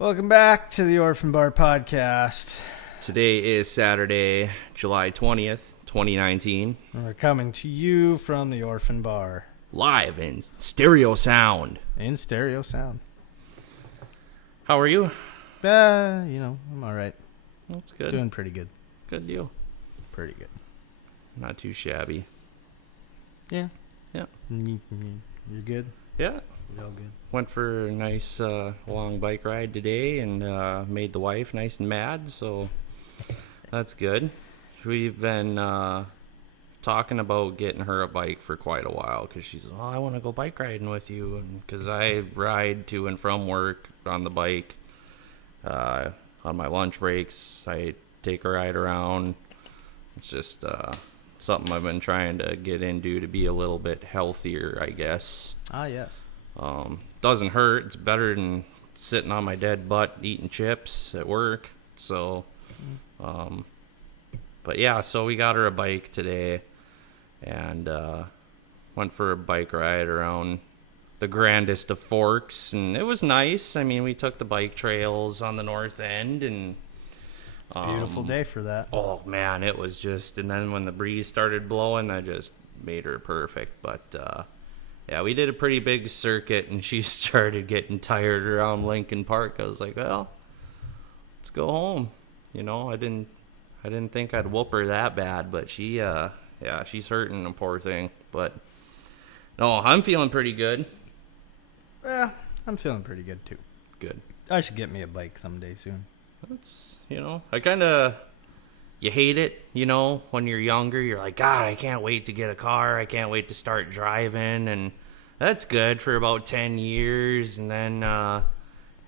Welcome back to the Orphan Bar Podcast. Today is Saturday, July 20th, 2019. And we're coming to you from the Orphan Bar. Live in stereo sound. In stereo sound. How are you? I'm alright. That's good. Doing pretty good. Good deal. Pretty good. Not too shabby. Yeah. Yeah. You're good? Yeah. We're all good. Went for a nice long bike ride today and made the wife nice and mad, so that's good. We've been talking about getting her a bike for quite a while because she's, I want to go bike riding with you. Because I ride to and from work on the bike. On my lunch breaks, I take a ride around. It's just something I've been trying to get into to be a little bit healthier, I guess. Ah, yes. Doesn't hurt. It's better than sitting on my dead butt eating chips at work. So, but yeah, so we got her a bike today and went for a bike ride around the grandest of forks, and it was nice. I mean, we took the bike trails on the north end, and it's a beautiful day for that. Oh man, it was just, and then when the breeze started blowing, that just made her perfect. But yeah, we did a pretty big circuit, and she started getting tired around Lincoln Park. I was like, well, let's go home. You know, I didn't think I'd whoop her that bad, but she's hurting, a poor thing. But no, I'm feeling pretty good. Yeah, I'm feeling pretty good too. Good. I should get me a bike someday soon. That's, you hate it, when you're younger. You're like, God, I can't wait to get a car. I can't wait to start driving. And that's good for about 10 years. And then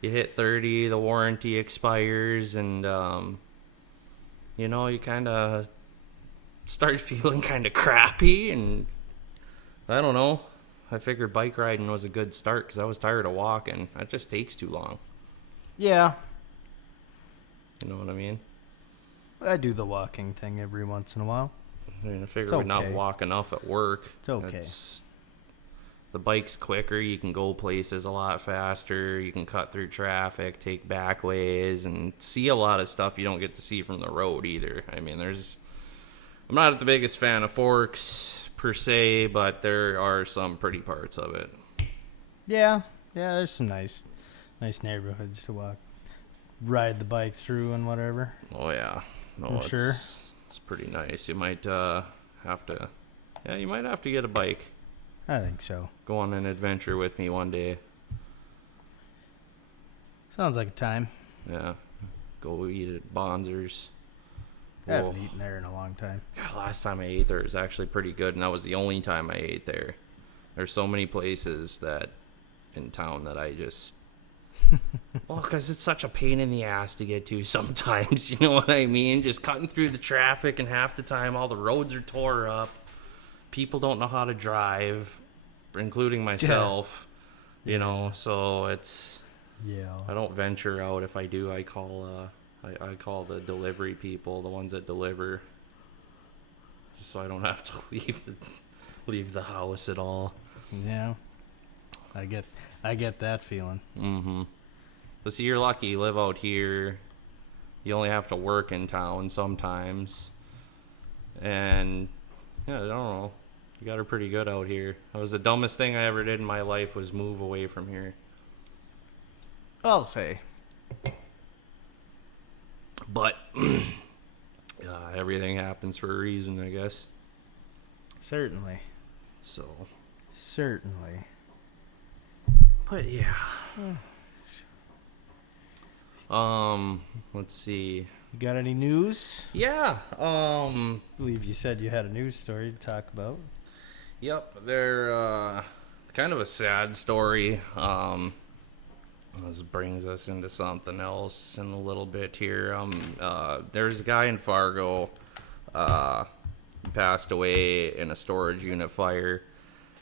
you hit 30, the warranty expires. And, you kind of start feeling kind of crappy. And I don't know. I figured bike riding was a good start because I was tired of walking. That just takes too long. Yeah. You know what I mean? I do the walking thing every once in a while. I mean, I figure we'd not walk enough at work. It's okay. The bike's quicker. You can go places a lot faster. You can cut through traffic, take back ways, and see a lot of stuff you don't get to see from the road either. I mean, I'm not the biggest fan of forks per se, but there are some pretty parts of it. Yeah, there's some nice neighborhoods to ride the bike through and whatever. Oh yeah, I'm sure it's pretty nice. You might have to get a bike. I think so. Go on an adventure with me one day. Sounds like a time. Yeah, go eat at Bonzer's. I haven't eaten there in a long time. God, last time I ate there was actually pretty good, and that was the only time I ate there. There's so many places in town that I just... well, because it's such a pain in the ass to get to sometimes, you know what I mean? Just cutting through the traffic, and half the time all the roads are tore up. People don't know how to drive, including myself, so it's... Yeah. I don't venture out. If I do, I call the delivery people, the ones that deliver, just so I don't have to leave the house at all. Yeah, I get that feeling. Mm-hmm. But see, you're lucky. You live out here. You only have to work in town sometimes, and I don't know. You got her pretty good out here. That was the dumbest thing I ever did in my life, was move away from here. I'll say. But everything happens for a reason, I guess. Certainly. So. Certainly. But yeah. Let's see. You got any news? Yeah. I believe you said you had a news story to talk about. Yep. They're kind of a sad story. This brings us into something else in a little bit here. There's a guy in Fargo, passed away in a storage unit fire.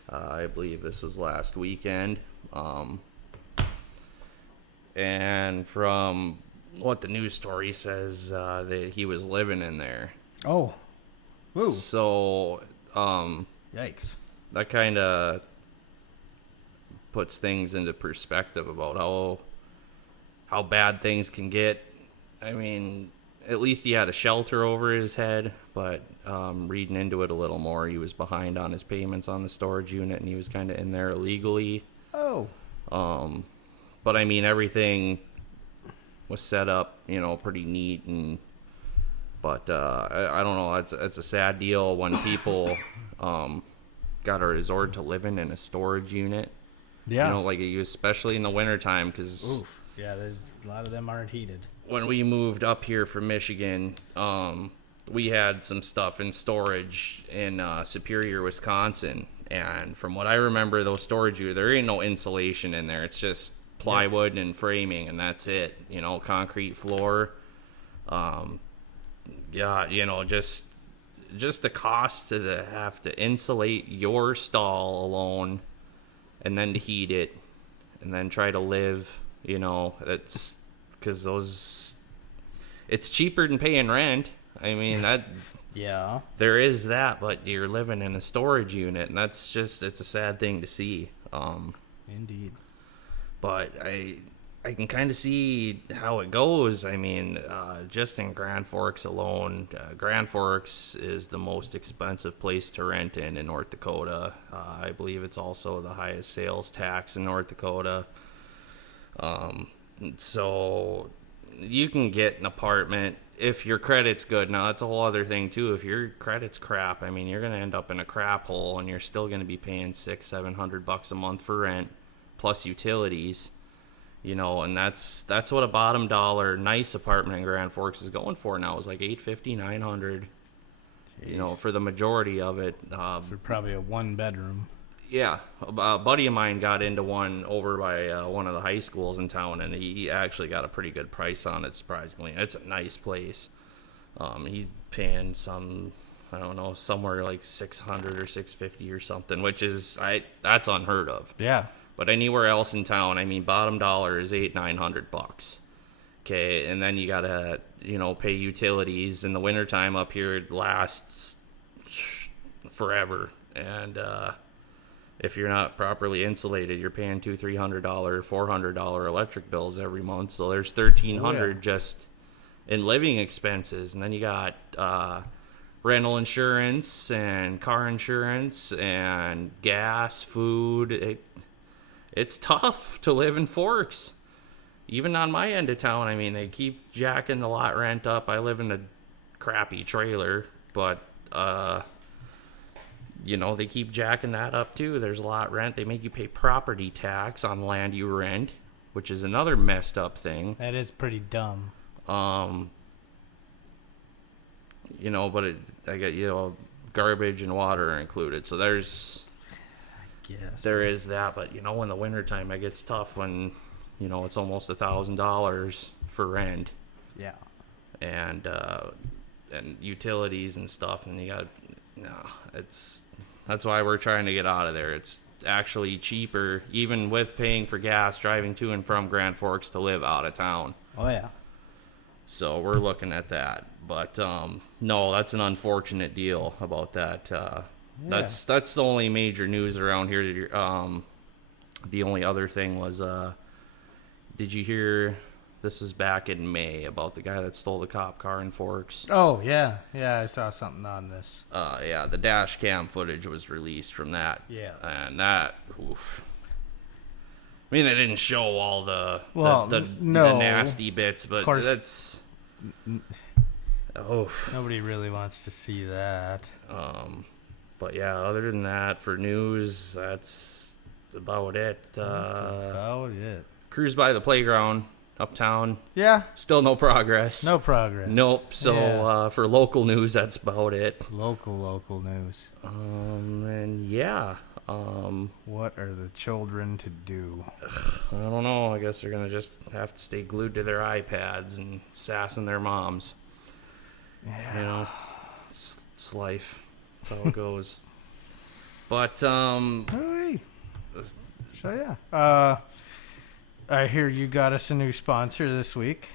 I believe this was last weekend. And from what the news story says, that he was living in there. Oh. Woo. So, Yikes. That kind of puts things into perspective about how how bad things can get. I mean, at least he had a shelter over his head, but reading into it a little more, he was behind on his payments on the storage unit, and he was kind of in there illegally. Oh. But I mean, everything was set up, pretty neat, but I don't know. It's a sad deal when people got to resort to living in a storage unit. Yeah. Like especially in the wintertime, because yeah, there's a lot of them aren't heated. When we moved up here from Michigan, we had some stuff in storage in Superior, Wisconsin, and from what I remember, those storage units, there ain't no insulation in there. It's just plywood and framing, and that's it. Concrete floor. Just the cost to have to insulate your stall alone, and then to heat it, and then try to live. It's because it's cheaper than paying rent. I mean that. Yeah. There is that, but you're living in a storage unit, and it's a sad thing to see. Indeed. But I can kind of see how it goes. I mean, just in Grand Forks alone, Grand Forks is the most expensive place to rent in North Dakota. I believe it's also the highest sales tax in North Dakota. So you can get an apartment if your credit's good. Now, that's a whole other thing, too. If your credit's crap, I mean, you're going to end up in a crap hole, and you're still going to be paying $600-700 a month for rent, plus utilities. And that's what a bottom dollar nice apartment in Grand Forks is going for now. It's like $850-900. For the majority of it. For probably a 1-bedroom. Yeah, a buddy of mine got into one over by one of the high schools in town, and he actually got a pretty good price on it, surprisingly. It's a nice place. He's paying somewhere like $600 or $650 or something, which is that's unheard of. Yeah. But anywhere else in town, I mean, bottom dollar is $800-900. Okay, and then you gotta pay utilities. In the wintertime up here, it lasts forever, and if you're not properly insulated, you're paying $200-300, $400 electric bills every month. So there's $1,300 just in living expenses, and then you got rental insurance and car insurance and gas, food. It's tough to live in Forks, even on my end of town. I mean, they keep jacking the lot rent up. I live in a crappy trailer, but they keep jacking that up too. There's a lot rent. They make you pay property tax on land you rent, which is another messed up thing. That is pretty dumb. But I get garbage and water are included. So there is that. But in the wintertime, it gets tough when it's almost $1,000 for rent. Yeah. And utilities and stuff, and that's why we're trying to get out of there. It's actually cheaper, even with paying for gas, driving to and from Grand Forks to live out of town. Oh, yeah. So we're looking at that. But, no, that's an unfortunate deal about that. That's the only major news around here. The only other thing was, did you hear... This was back in May about the guy that stole the cop car in Forks. Oh, yeah. Yeah, I saw something on this. The dash cam footage was released from that. Yeah. And that, oof. I mean, they didn't show all the nasty bits, but that's... Oof. Nobody really wants to see that. But yeah, other than that, for news, that's about it. About it. Cruise by the playground. Uptown. Yeah. Still no progress. No progress. Nope. So for local news, that's about it. Local news. And yeah. What are the children to do? I don't know. I guess they're gonna just have to stay glued to their iPads and sassing their moms. Yeah. It's life. That's how it goes. But Hey. So yeah. I hear you got us a new sponsor this week.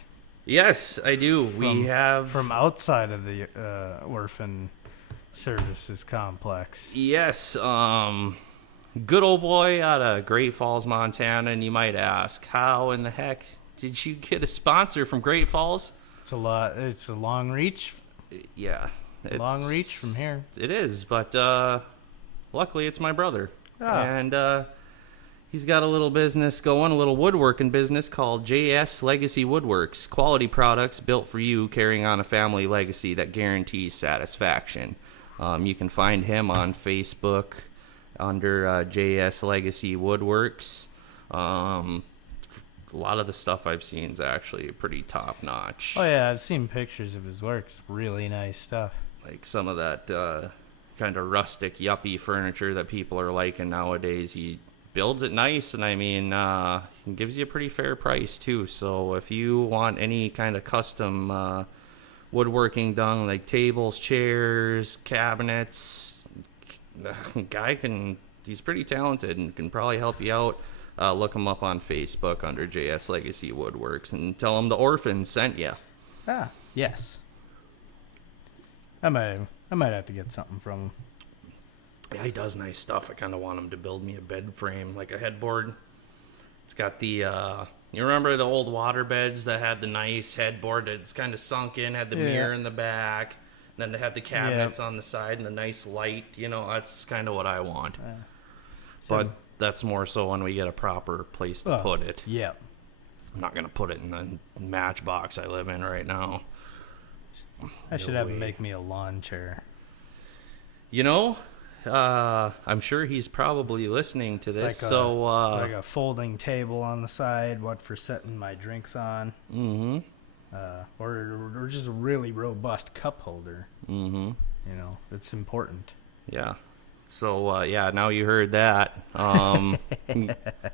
Yes, I do. We have... From outside of the Orphan Services Complex. Yes. Good old boy out of Great Falls, Montana. And you might ask, how in the heck did you get a sponsor from Great Falls? It's a lot. It's a long reach. Yeah. Long reach from here. It is, but luckily it's my brother. And he's got a little business going, a little woodworking business called JS Legacy Woodworks. Quality products built for you, carrying on a family legacy that guarantees satisfaction. You can find him on Facebook under JS Legacy Woodworks. A lot of the stuff I've seen is actually pretty top notch. Oh yeah, I've seen pictures of his work. It's really nice stuff. Like some of that kind of rustic yuppie furniture that people are liking nowadays. He builds it nice, and I mean, he gives you a pretty fair price too. So if you want any kind of custom woodworking done, like tables, chairs, cabinets, he's pretty talented and can probably help you out. Look him up on Facebook under JS Legacy Woodworks and tell him the Orphans sent you. Yes. I might have to get something from him. Yeah, he does nice stuff. I kind of want him to build me a bed frame, like a headboard. It's got the, you remember the old water beds that had the nice headboard that's kind of sunk in, had the mirror in the back, and then they had the cabinets on the side and the nice light. You know, that's kind of what I want. But that's more so when we get a proper place to put it. Yeah. I'm not going to put it in the matchbox I live in right now. I should have him make me a lawn chair. You know, I'm sure he's probably listening to this. Like a folding table on the side, what for setting my drinks on. Mm-hmm. Or just a really robust cup holder. Mm-hmm. You know, it's important. Yeah. So, now you heard that.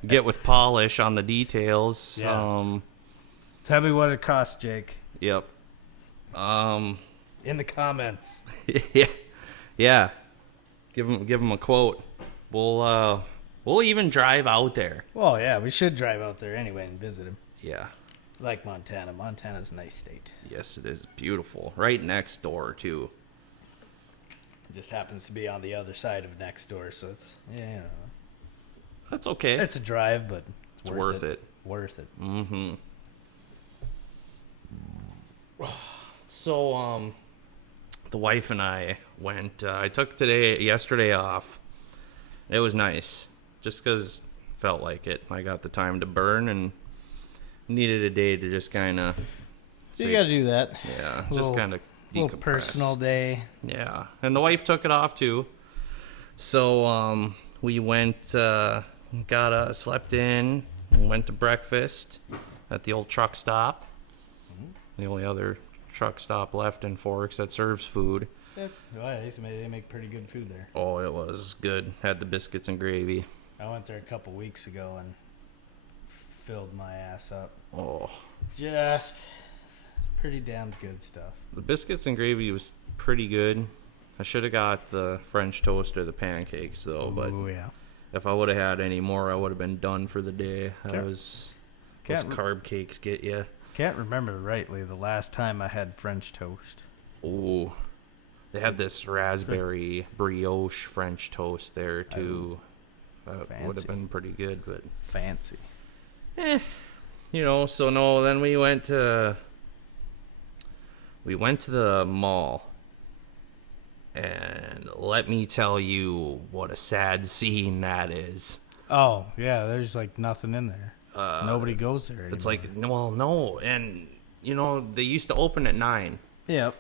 Get with Polish on the details. Yeah. Tell me what it costs, Jake. Yep. In the comments. Yeah. Give him a quote. We'll even drive out there. Well, yeah, we should drive out there anyway and visit him. Yeah. Like Montana. Montana's a nice state. Yes, it is beautiful. Right next door, too. It just happens to be on the other side of next door, so it's, That's okay. It's a drive, but it's worth it. Worth it. Mm-hmm. So, the wife and I went, I took yesterday off. It was nice. Just because felt like it. I got the time to burn and needed a day to just kind of... You got to do that. Yeah, just kind of decompress. Little personal day. Yeah, and the wife took it off too. So we went, slept in, went to breakfast at the old truck stop. The only other truck stop left in Forks that serves food. They make pretty good food there. Oh, it was good. Had the biscuits and gravy. I went there a couple weeks ago and filled my ass up. Oh. Just pretty damn good stuff. The biscuits and gravy was pretty good. I should have got the French toast or the pancakes, though. But if I would have had any more, I would have been done for the day. Those carb cakes get you. Can't remember rightly the last time I had French toast. Ooh. They had this raspberry brioche French toast there, too. That would have been pretty good, but... Fancy. So no, then we went to the mall. And let me tell you what a sad scene that is. Oh, yeah, there's like nothing in there. Nobody goes there anymore. It's like, well, no. And, they used to open at 9. Yep.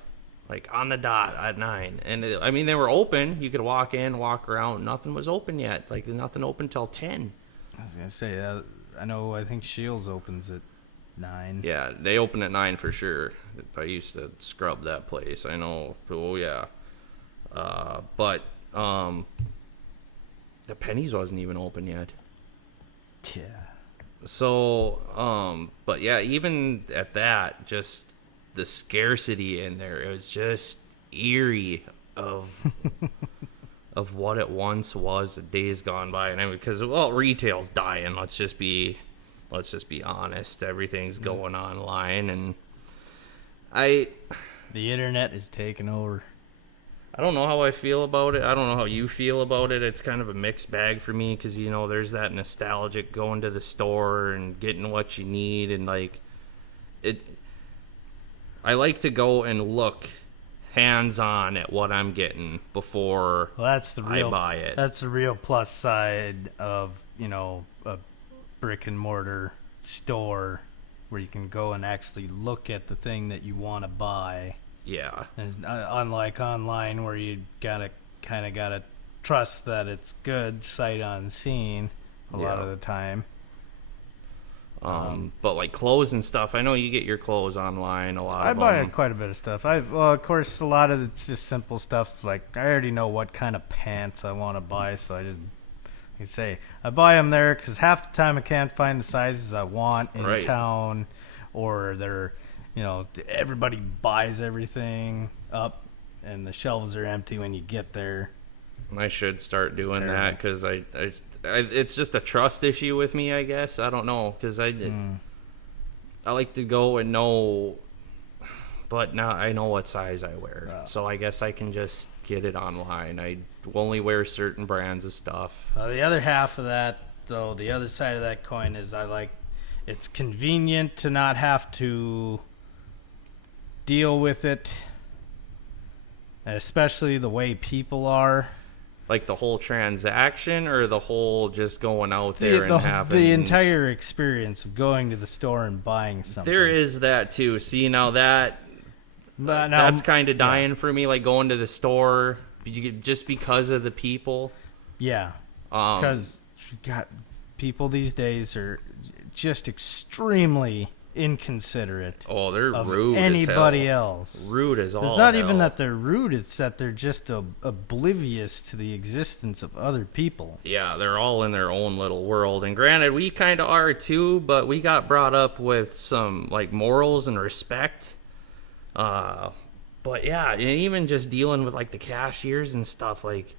Like on the dot at 9. And they were open. You could walk in, walk around. Nothing was open yet. Like nothing open till 10. I was going to say, I think Shields opens at 9. Yeah, they open at 9 for sure. I used to scrub that place. I know. Oh, yeah. But the Penny's wasn't even open yet. Yeah. So, but yeah, even at that, just the scarcity in there, it was just eerie of what it once was, the days gone by. And because retail's dying. Let's just be honest. Everything's going online, and the internet is taking over. I don't know how I feel about it. I don't know how you feel about it. It's kind of a mixed bag for me because, you know, there's that nostalgic going to the store and getting what you need. And, like, I like to go and look hands-on at what I'm getting before I buy it. That's the real plus side of, you know, a brick and mortar store where you can go and actually look at the thing that you want to buy. Yeah. And unlike online where you gotta trust that it's good sight unseen a lot of the time. But like clothes and stuff, I know you get your clothes online a lot. I buy quite a bit of stuff. Of course, a lot of it's just simple stuff. Like I already know what kind of pants I want to buy, so I buy them there because half the time I can't find the sizes I want in town, or they're, you know, everybody buys everything up, and the shelves are empty when you get there. I should start doing that because I it's just a trust issue with me, I guess. I don't know because I like to go and know, but now I know what size I wear, so I guess I can just get it online. I only wear certain brands of stuff. The other half of that, though, the other side of that coin is it's convenient to not have to deal with it, especially the way people are. Like the whole transaction or the whole just going out there and having... The entire experience of going to the store and buying something. There is that too. See, now that's kind of dying for me, like going to the store just because of the people. Yeah. Because you got people these days are just extremely inconsiderate. Oh, they're of rude anybody as hell. else. Rude as all It's not hell. even that they're rude, it's that they're just oblivious to the existence of other people. Yeah, they're all in their own little world. And granted, we kind of are too, but we got brought up with some like morals and respect. But yeah, and even just dealing with like the cashiers and stuff, like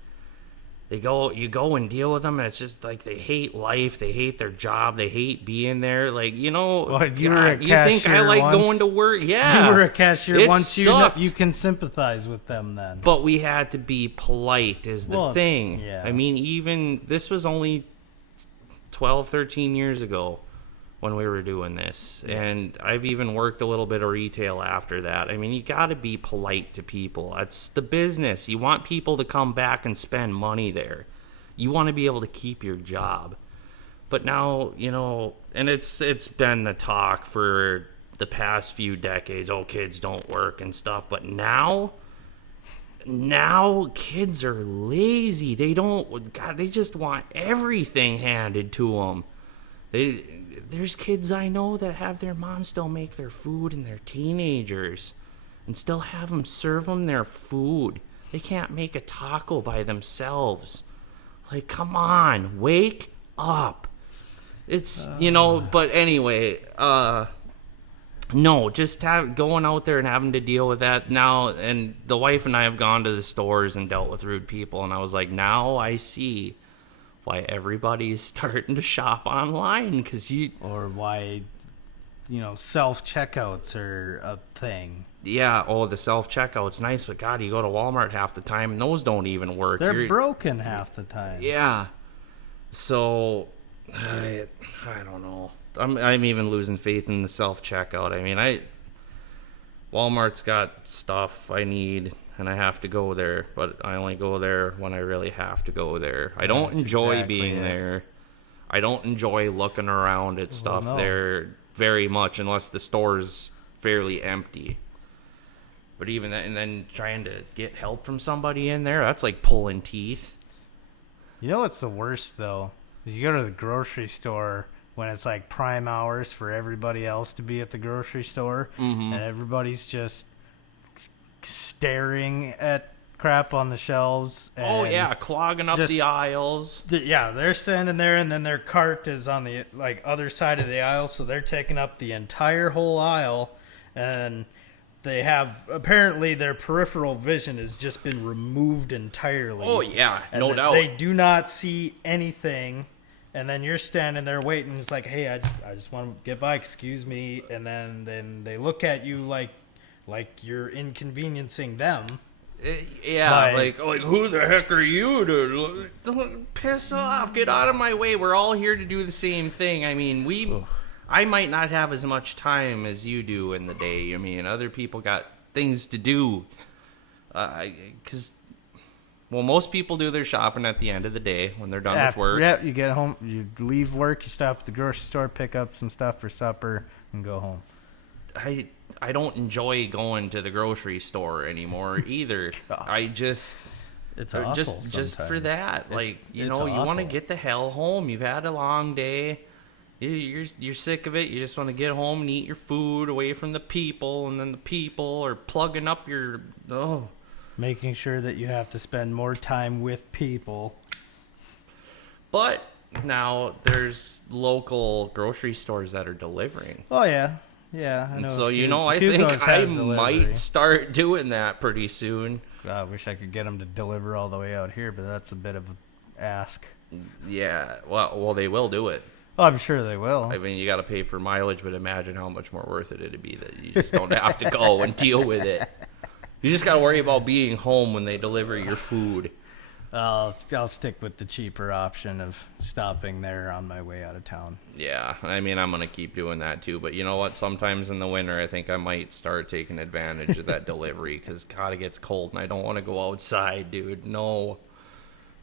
you go and deal with them, and it's just like they hate life, they hate their job, they hate being there. Like, you know, you think I like going to work? Yeah, you were a cashier once. Sucked. You can sympathize with them then. But we had to be polite is the thing. Yeah. I mean, even this was only 12, 13 years ago when we were doing this. Yeah. And I've even worked a little bit of retail after that. I mean, you got to be polite to people. That's the business. You want people to come back and spend money there. You want to be able to keep your job. But now, you know, and it's been the talk for the past few decades, oh, kids don't work and stuff. But now kids are lazy. They just want everything handed to them. There's kids I know that have their mom still make their food, and they're teenagers, and still have them serve them their food. They can't make a taco by themselves. Like, come on, wake up. It's, you know, but anyway, no, just going out there and having to deal with that now. And the wife and I have gone to the stores and dealt with rude people, and I was like, now I see why everybody's starting to shop online, or why, you know, self-checkouts are a thing. Yeah, the self-checkout's nice, but God, you go to Walmart half the time and those don't even work. They're broken half the time. Yeah. So, I don't know. I'm even losing faith in the self-checkout. I mean, Walmart's got stuff I need, and I have to go there, but I only go there when I really have to go there. I don't enjoy being there. I don't enjoy looking around at stuff there very much unless the store's fairly empty. But even that, and then trying to get help from somebody in there, that's like pulling teeth. You know what's the worst, though? Is you go to the grocery store when it's like prime hours for everybody else to be at the grocery store, and everybody's just staring at crap on the shelves. And clogging up the aisles. They're standing there, and then their cart is on the other side of the aisle, so they're taking up the entire whole aisle, and they have apparently their peripheral vision has just been removed entirely. Oh yeah, no doubt. They do not see anything. And then you're standing there waiting. It's like, hey, I just want to get by. Excuse me. And then they look at you like you're inconveniencing them. Yeah, Like- like who the heck are you to don't piss off? Get out of my way. We're all here to do the same thing. I mean, I might not have as much time as you do in the day. I mean, other people got things to do. Because most people do their shopping at the end of the day when they're done with work. Yeah, you get home, you leave work, you stop at the grocery store, pick up some stuff for supper, and go home. I don't enjoy going to the grocery store anymore either. I just It's or awful just for sometimes. that. Like, you know, you want to get the hell home. You've had a long day. You're sick of it. You just want to get home and eat your food away from the people, and then the people are plugging up your Making sure that you have to spend more time with people. But now there's local grocery stores that are delivering. Oh yeah, yeah. I know. And so I Hugo's think I has delivery. might start doing that pretty soon. I wish I could get them to deliver all the way out here, but that's a bit of an ask. Yeah, well, they will do it. Oh, I'm sure they will. I mean, you got to pay for mileage, but imagine how much more worth it'd be that you just don't have to go and deal with it. You just got to worry about being home when they deliver your food. I'll stick with the cheaper option of stopping there on my way out of town. Yeah, I mean, I'm going to keep doing that too. But you know what? Sometimes in the winter, I think I might start taking advantage of that delivery because, God, it gets cold and I don't want to go outside, dude. No.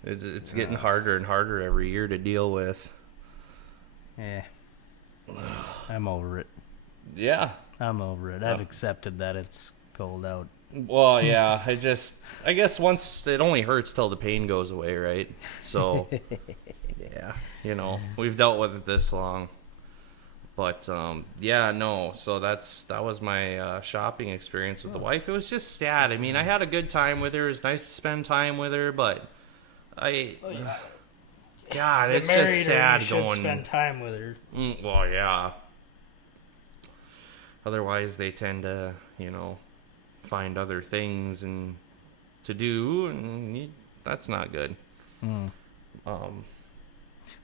It's getting harder and harder every year to deal with. Yeah. I'm over it. Yeah. I'm over it. I've accepted that it's cold out. Well, yeah, I guess once it only hurts till the pain goes away, right? So, yeah, we've dealt with it this long. But, yeah, no, so that was my shopping experience with the wife. It was just sad. I mean, I had a good time with her. It was nice to spend time with her, but God, it's just sad going. Spend time with her. Well, yeah. Otherwise, they tend to, find other things and to do, and that's not good.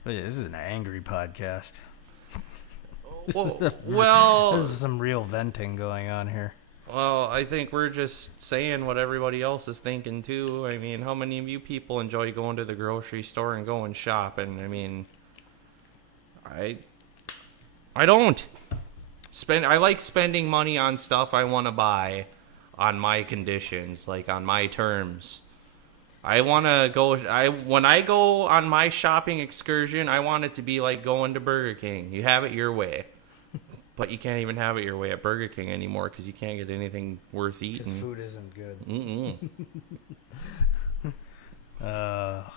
This is an angry podcast. Well, this is some real venting going on here. Well, I think we're just saying what everybody else is thinking too. I mean, how many of you people enjoy going to the grocery store and going shopping? I mean, I don't. I like spending money on stuff I want to buy on my conditions, like on my terms. I want to go when I go on my shopping excursion, I want it to be like going to Burger King. You have it your way. But you can't even have it your way at Burger King anymore because you can't get anything worth eating. Because food isn't good.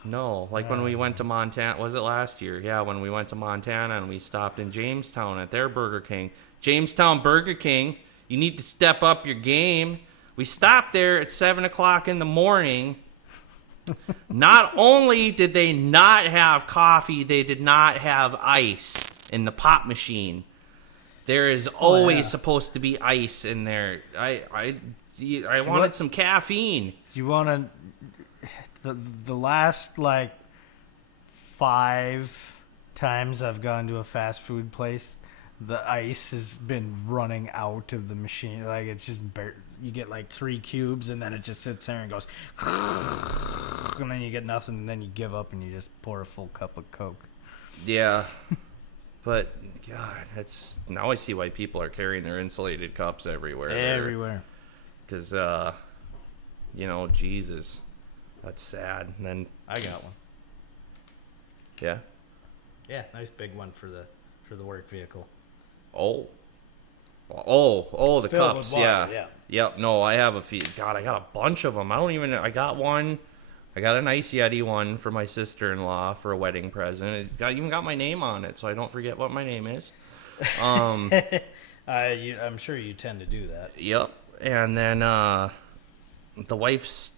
No, like when we went to Montana, was it last year? Yeah, when we went to Montana and we stopped in Jamestown at their Burger King. Jamestown Burger King, you need to step up your game. We stopped there at 7 o'clock in the morning. Not only did they not have coffee, they did not have ice in the pop machine. There is always supposed to be ice in there. I wanted some caffeine. You want to... The last, 5 times I've gone to a fast food place, the ice has been running out of the machine. It's just... You get 3 cubes, and then it just sits there and goes... And then you get nothing, and then you give up, and you just pour a full cup of Coke. Yeah. But, God, now I see why people are carrying their insulated cups everywhere. Everywhere. Because, Jesus, that's sad. And then I got one. Yeah? Yeah, nice big one for the work vehicle. The Filled cups, with water, yeah. Yep, no, I have a few. God, I got a bunch of them. I got one. I got a nice Yeti one for my sister-in-law for a wedding present. It even got my name on it, so I don't forget what my name is. I'm sure you tend to do that. Yep. And then the wife's,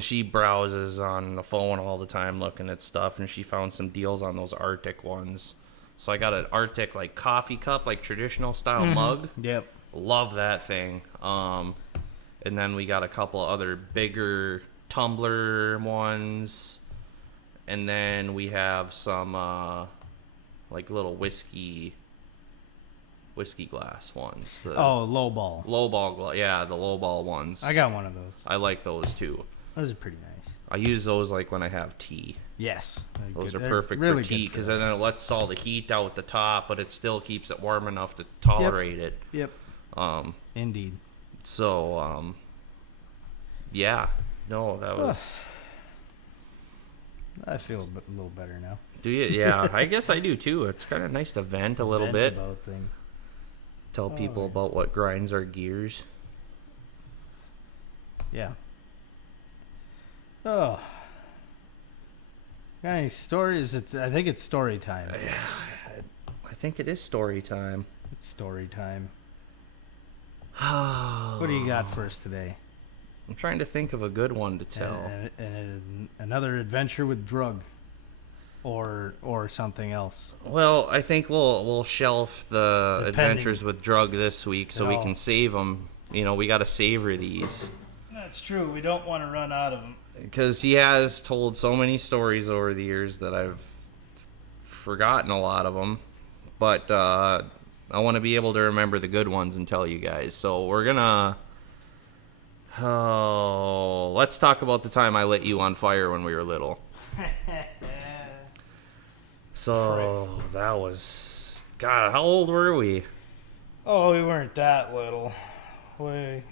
she browses on the phone all the time looking at stuff, and she found some deals on those Arctic ones. So I got an Arctic coffee cup, traditional style mug. Yep. Love that thing. And then we got a couple other bigger tumbler ones, and then we have some little whiskey whiskey glass ones. Low ball. The low ball ones. I got one of those. I like those too. Those are pretty nice. I use those like when I have tea. Yes. Those are perfect for tea because then it lets all the heat out the top, but it still keeps it warm enough to tolerate it. Yep. Indeed. So, yeah. No, that was... I feel a little better now. Do you? Yeah, I guess I do too. It's kind of nice to vent a little bit. About things. Tell people about what grinds our gears. Yeah. Oh. Got any stories? I think it's story time. I think it is story time. It's story time. What do you got for us today? I'm trying to think of a good one to tell. Another adventure with drug, or something else. Well, I think we'll shelf the adventures with drug this week so we can save them. You know, we got to savor these. That's true. We don't want to run out of them. Because he has told so many stories over the years that I've forgotten a lot of them. But I want to be able to remember the good ones and tell you guys. So we're going to... Oh, let's talk about the time I lit you on fire when we were little. So that was... God, how old were we? Oh, we weren't that little. Probably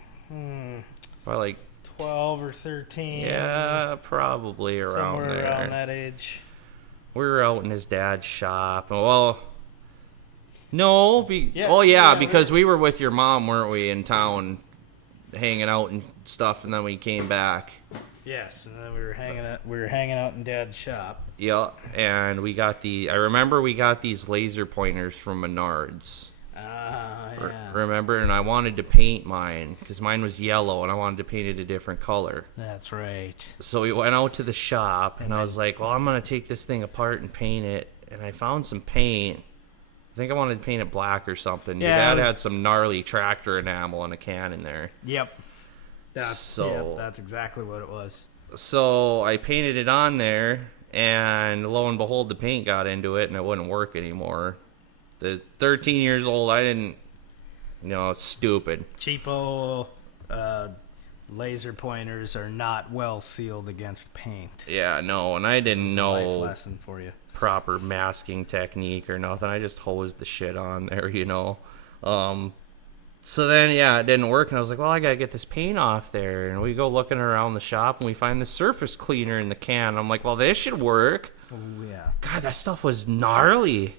like 12 or 13. Yeah, probably around somewhere there. Around that age. We were out in his dad's shop. Well, no, because we were with your mom, weren't we, in town, hanging out and stuff, and then we came back. Yes, and then we were hanging out in Dad's shop. Yeah, and I remember we got these laser pointers from Menards. Yeah. Remember? And I wanted to paint mine because mine was yellow and I wanted to paint it a different color. That's right. So we went out to the shop and I was like, well, I'm going to take this thing apart and paint it. And I found some paint. I think I wanted to paint it black or something. Yeah, Your dad had some gnarly tractor enamel in a can in there. Yep. That's exactly what it was. So I painted it on there, and lo and behold, the paint got into it and it wouldn't work anymore. The 13 years old, I didn't, it's stupid. Cheapo laser pointers are not well sealed against paint. Yeah, no, and I didn't know life lesson for you. Proper masking technique or nothing. I just hosed the shit on there, So then, it didn't work, and I was like, well, I gotta get this paint off there. And we go looking around the shop, and we find the surface cleaner in the can. I'm like, well, this should work. Oh, yeah. God, that stuff was gnarly.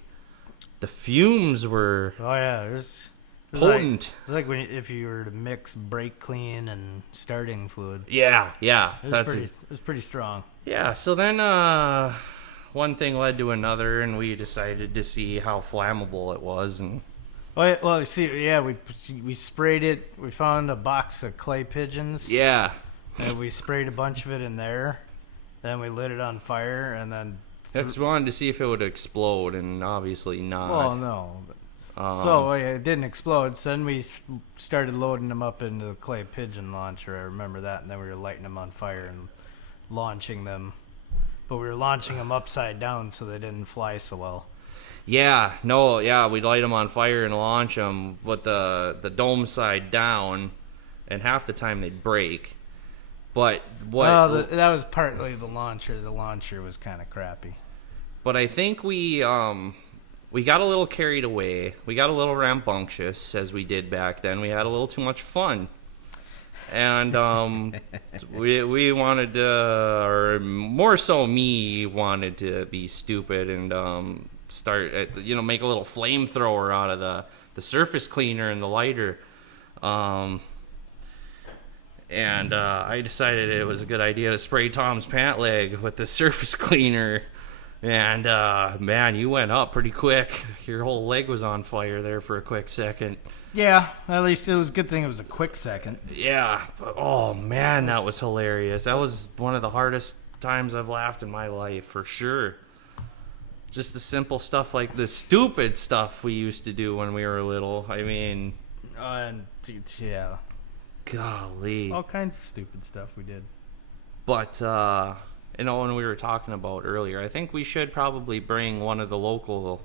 The fumes were it was potent. It's like if you were to mix brake clean and starting fluid. Yeah. It was pretty strong. Yeah, so then one thing led to another, and we decided to see how flammable it was. And we sprayed it. We found a box of clay pigeons. Yeah. And we sprayed a bunch of it in there. Then we lit it on fire, and then... We wanted to see if it would explode, and obviously not. Well, no. It didn't explode. So then we started loading them up into the clay pigeon launcher. I remember that. And then we were lighting them on fire and launching them. But we were launching them upside down so they didn't fly so well. We'd light them on fire and launch them with the dome side down, and half the time they'd break. But that was partly the launcher. The launcher was kind of crappy. But I think we got a little carried away. We got a little rambunctious, as we did back then. We had a little too much fun. And we wanted to, or more so me, wanted to be stupid and start, make a little flamethrower out of the surface cleaner and the lighter. And I decided it was a good idea to spray Tom's pant leg with the surface cleaner. And, man, you went up pretty quick. Your whole leg was on fire there for a quick second. Yeah, at least it was a good thing it was a quick second. Yeah. But, oh, man, that was hilarious. That was one of the hardest times I've laughed in my life, for sure. Just the simple stuff, like the stupid stuff we used to do when we were little. I mean... yeah. Golly. All kinds of stupid stuff we did. But, when we were talking about earlier, I think we should probably bring one of the local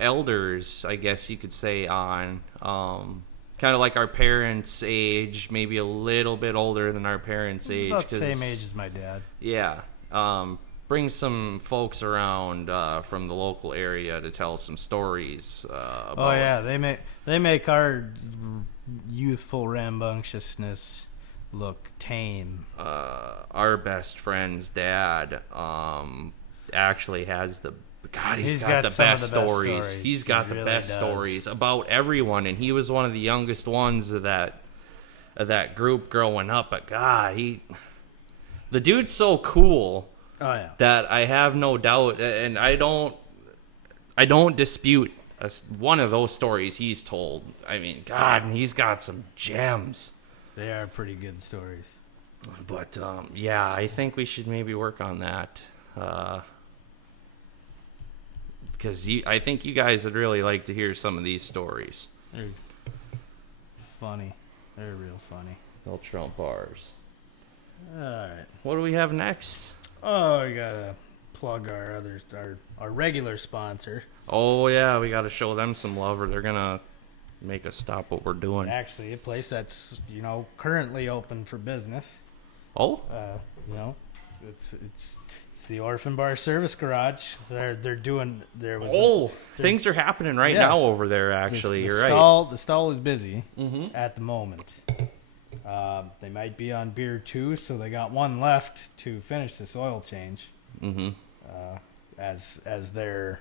elders, I guess you could say, on. Kind of like our parents' age, maybe a little bit older than our parents' age. About the same age as my dad. Yeah. Bring some folks around from the local area to tell some stories. About, they make our youthful rambunctiousness look tame. Our best friend's dad actually has he's got the best stories. He's got the best stories about everyone, and he was one of the youngest ones of that group growing up. But God, the dude's so cool. Oh yeah. That I have no doubt, and I don't dispute one of those stories he's told. I mean, God, and he's got some gems. They are pretty good stories. But yeah, I think we should maybe work on that. Because I think you guys would really like to hear some of these stories. They're funny. They're real funny. They'll trump ours. All right. What do we have next? Oh, we gotta plug our regular sponsor. Oh yeah, we gotta show them some love, or they're gonna make us stop what we're doing. Actually, a place that's currently open for business. Oh. It's the Orphan Bar Service Garage. They're doing things are happening right now over there. Actually, you're right. The stall is busy Mm-hmm. at the moment. They might be on beer 2, so they got one left to finish this oil change. Mm-hmm. As their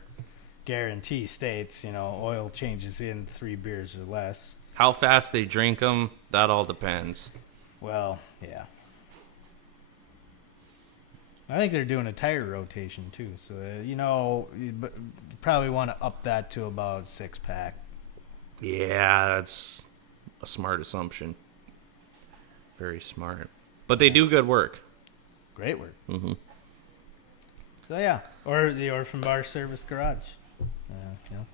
guarantee states, oil changes in 3 beers or less. How fast they drink them, that all depends. Well, yeah. I think they're doing a tire rotation too, so you probably want to up that to about 6-pack. Yeah, that's a smart assumption. Very smart, but they do good work. Great work. Mm-hmm. So yeah, or the Orphan Bar Service Garage.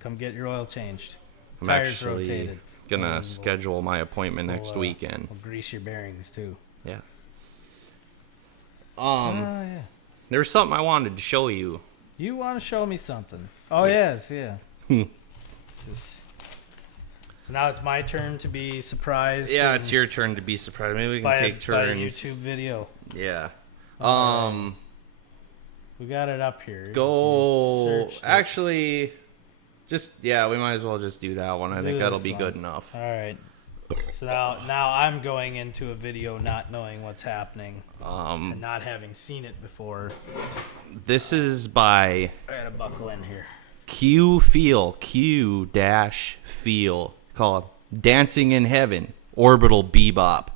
Come get your oil changed. I'm Tires actually rotated. gonna schedule my appointment next weekend. We'll grease your bearings too. Yeah. Yeah. There was something I wanted to show you. You want to show me something? Oh yes, yeah. So now it's my turn to be surprised. Yeah, it's your turn to be surprised. Maybe we can take turns. By a YouTube video. Yeah. We got it up here. Go. Actually, we might as well just do that one. I think that'll be good enough. All right. So now I'm going into a video not knowing what's happening and not having seen it before. This is by I gotta buckle in here. Q-Feel, called Dancing in Heaven, Orbital Bebop.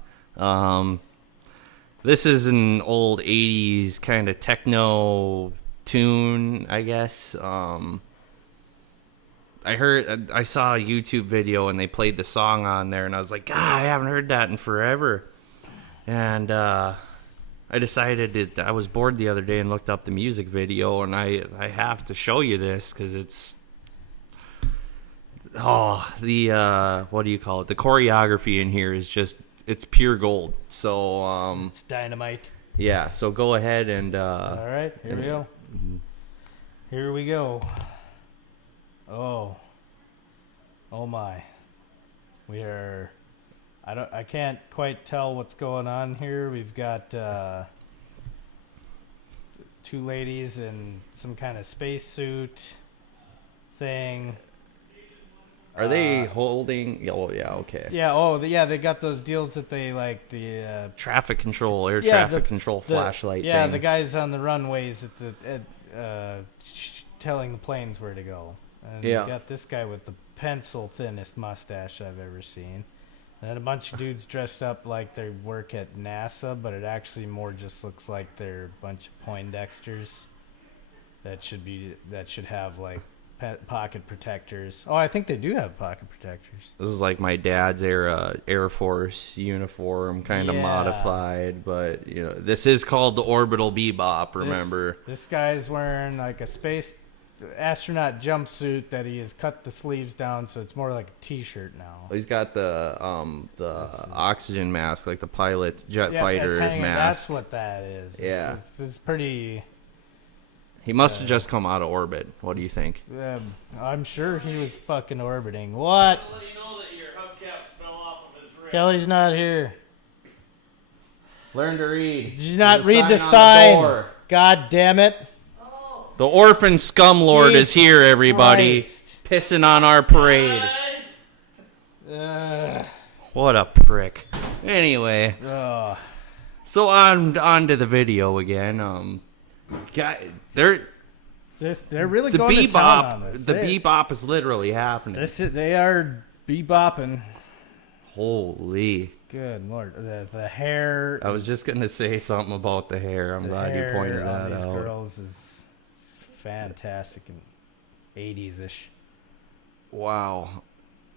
This is an old 80s kind of techno tune, I guess. I saw a YouTube video and they played the song on there, and I was like, God, I haven't heard that in forever. And I decided I was bored the other day and looked up the music video, and I have to show you this because it's what do you call it? The choreography in here is just, it's pure gold. So it's dynamite. Yeah, so go ahead and all right, here we go. Here we go. Oh my. I can't quite tell what's going on here. We've got 2 ladies in some kind of spacesuit thing. Are they holding? Oh yeah, okay. Yeah, they got those deals that they like the traffic control, traffic control flashlight. Yeah, things. the guys on the runways telling the planes where to go. And you got this guy with the pencil thinnest mustache I've ever seen. And then a bunch of dudes dressed up like they work at NASA, but it actually more just looks like they're a bunch of Poindexters that should have like pocket protectors. Oh, I think they do have pocket protectors. This is like my dad's era Air Force uniform, kind of modified, but this is called the Orbital Bebop. Remember, this guy's wearing like a space astronaut jumpsuit that he has cut the sleeves down, so it's more like a t-shirt now. He's got the oxygen mask, like the pilot's jet fighter mask. That's what that is. Yeah, it's pretty. He must have just come out of orbit. What do you think? I'm sure he was fucking orbiting. What? I'll let you know that your hubcaps fell off of his rig. Kelly's not here. Learn to read. Did you not read the sign? God damn it. The orphan scumlord is here, everybody. Christ. Pissing on our parade. What a prick. Anyway. So on to the video again. They're really the going to town on bebop. this. The bebop is literally happening. They are bebopping. Holy. Good Lord. The hair. I was just going to say something about the hair. I'm glad you pointed that out. These girls is fantastic and 80s-ish. Wow.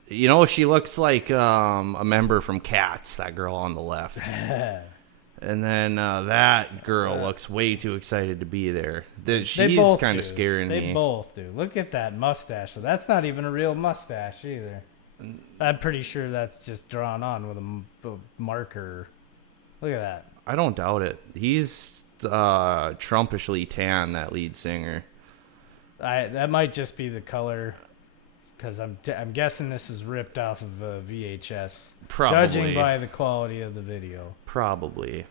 You know, she looks like a member from Cats, that girl on the left. And then that girl looks way too excited to be there. She's kind of scaring me. They both do. Look at that mustache. So that's not even a real mustache either. I'm pretty sure that's just drawn on with a marker. Look at that. I don't doubt it. He's Trumpishly tan, that lead singer. That might just be the color, because I'm guessing this is ripped off of a VHS. Probably. Judging by the quality of the video. Probably.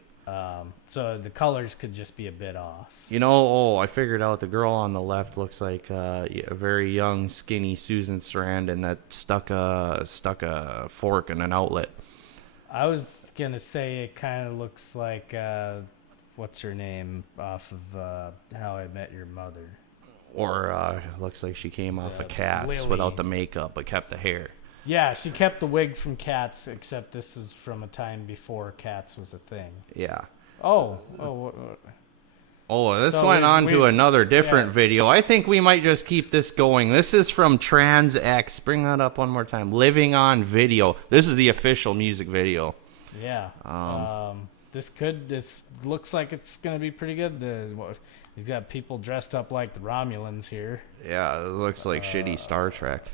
So the colors could just be a bit off. You know, I figured out the girl on the left looks like a very young, skinny Susan Sarandon that stuck a fork in an outlet. I was gonna say it kind of looks like what's her name off of How I Met Your Mother. Or looks like she came off of Cats Lily. without the makeup but kept the hair. Yeah, she kept the wig from Cats, except this is from a time before Cats was a thing. Yeah. This So went on to another different yeah. video. I think we might just keep this going. This is from Trans X. Bring that up one more time. Living on Video. This is the official music video. Yeah. This looks like it's gonna be pretty good. He's got people dressed up like the Romulans here. Yeah, it looks like shitty Star Trek.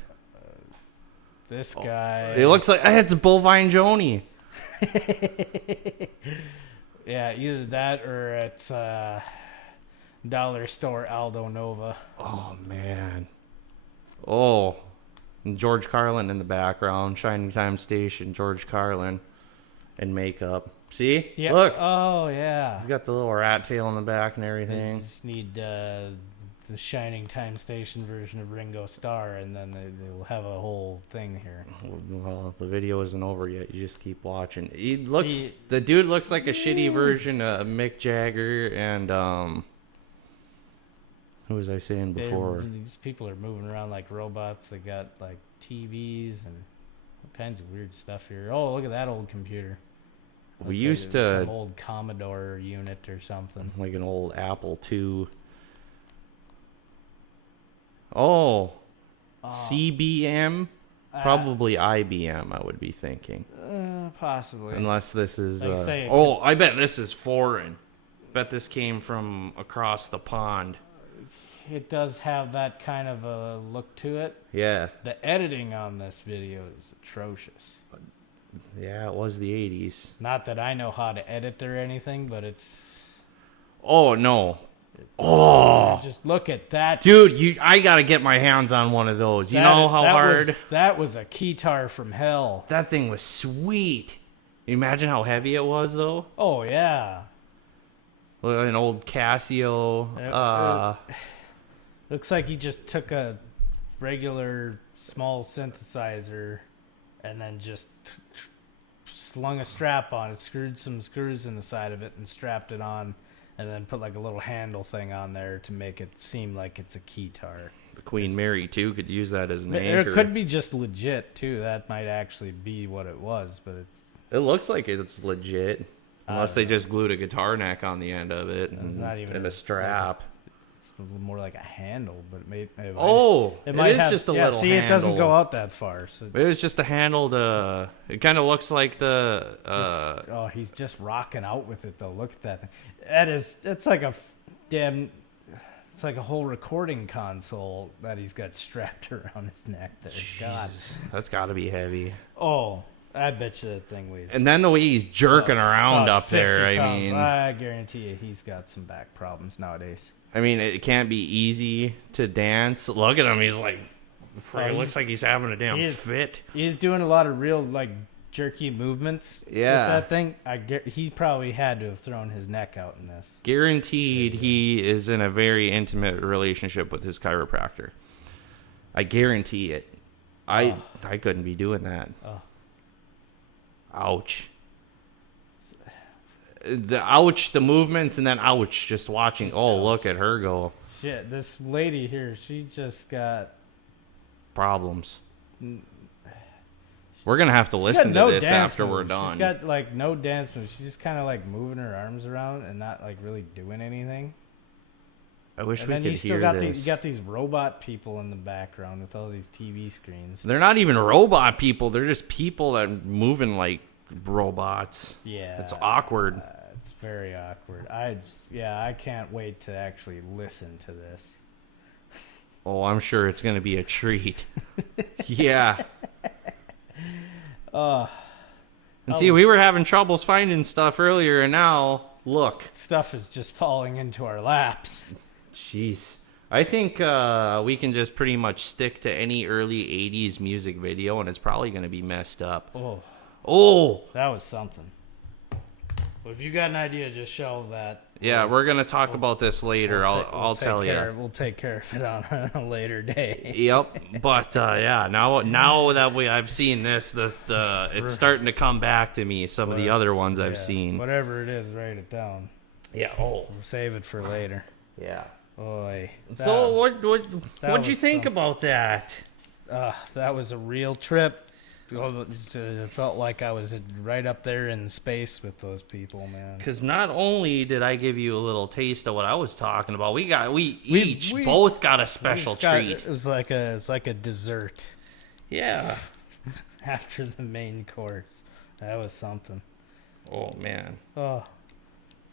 This guy. It looks like it's Bovine Joni. Yeah, either that or it's Dollar Store Aldo Nova. Oh man. Oh, and George Carlin in the background. Shining Time Station. George Carlin in makeup. See? Yeah. Look. Oh yeah. He's got the little rat tail in the back and everything. They just need the Shining Time Station version of Ringo Starr, and then they'll have a whole thing here. Well, the video isn't over yet. You just keep watching. The dude looks like a shitty version of Mick Jagger and who was I saying before? These people are moving around like robots. They got like TVs and all kinds of weird stuff here. Oh, look at that old computer. We used to some old Commodore unit or something. Like an old Apple II. Oh, CBM? Probably IBM, I would be thinking. Possibly. Unless this is... Like I bet this is foreign. Bet this came from across the pond. It does have that kind of a look to it. Yeah. The editing on this video is atrocious. Yeah, it was the 80s. Not that I know how to edit or anything, but it's... Oh, no. Oh, just look at that, dude! I gotta get my hands on one of those. You know how hard that was a keytar from hell. That thing was sweet. You imagine how heavy it was, though. Oh yeah, an old Casio. Looks like he just took a regular small synthesizer and then just slung a strap on it, screwed some screws in the side of it, and strapped it on. And then put like a little handle thing on there to make it seem like it's a keytar. The Queen Mary, too, could use that as an anchor. It could be just legit, too. That might actually be what it was, but it looks like it's legit. Unless they just glued a guitar neck on the end of it and a strap. It's a little more like a handle, but it might have just a little handle. It doesn't go out that far. So. It was just a handle to... It kind of looks like the... he's just rocking out with it, though. Look at that thing. It's like a damn... It's like a whole recording console that he's got strapped around his neck there. God. That's got to be heavy. Oh. I bet you that thing weighs. And then the way he's jerking around about up there, 50 I pounds. mean, I guarantee you he's got some back problems nowadays. it can't be easy to dance. Look at him. He's like, it looks like he's having a damn fit. He's doing a lot of real, like, jerky movements with that thing. He probably had to have thrown his neck out in this. Guaranteed he is in a very intimate relationship with his chiropractor. I guarantee it. I couldn't be doing that. Oh. Ouch. The movements, and then ouch, just watching. Look at her go. Shit, this lady here, she just got problems. We're going to have to listen to this after we're done. She's got, like, no dance moves. She's just kind of, like, moving her arms around and not, like, really doing anything. I wish we could hear this. You got these robot people in the background with all these TV screens. They're not even robot people. They're just people that are moving like robots. Yeah. It's awkward. It's very awkward. I can't wait to actually listen to this. Oh, I'm sure it's going to be a treat. Yeah. See, we were having troubles finding stuff earlier, and now, look. Stuff is just falling into our laps. Jeez. I think we can just pretty much stick to any early 80s music video, and it's probably going to be messed up. Oh. That was something. Well, if you got an idea, just shelve that. Yeah, we're going to talk about this later. I'll tell you. We'll take care of it on a later day. Yep. But, yeah, now that I've seen this, it's starting to come back to me, some of the other ones I've seen. Whatever it is, write it down. Yeah. We'll save it for later. Yeah. Oy. So what'd you think about that? That was a real trip. It felt like I was right up there in space with those people, man. Because not only did I give you a little taste of what I was talking about, we both got a special treat. It's like a dessert. Yeah. After the main course, that was something. Oh man. Oh,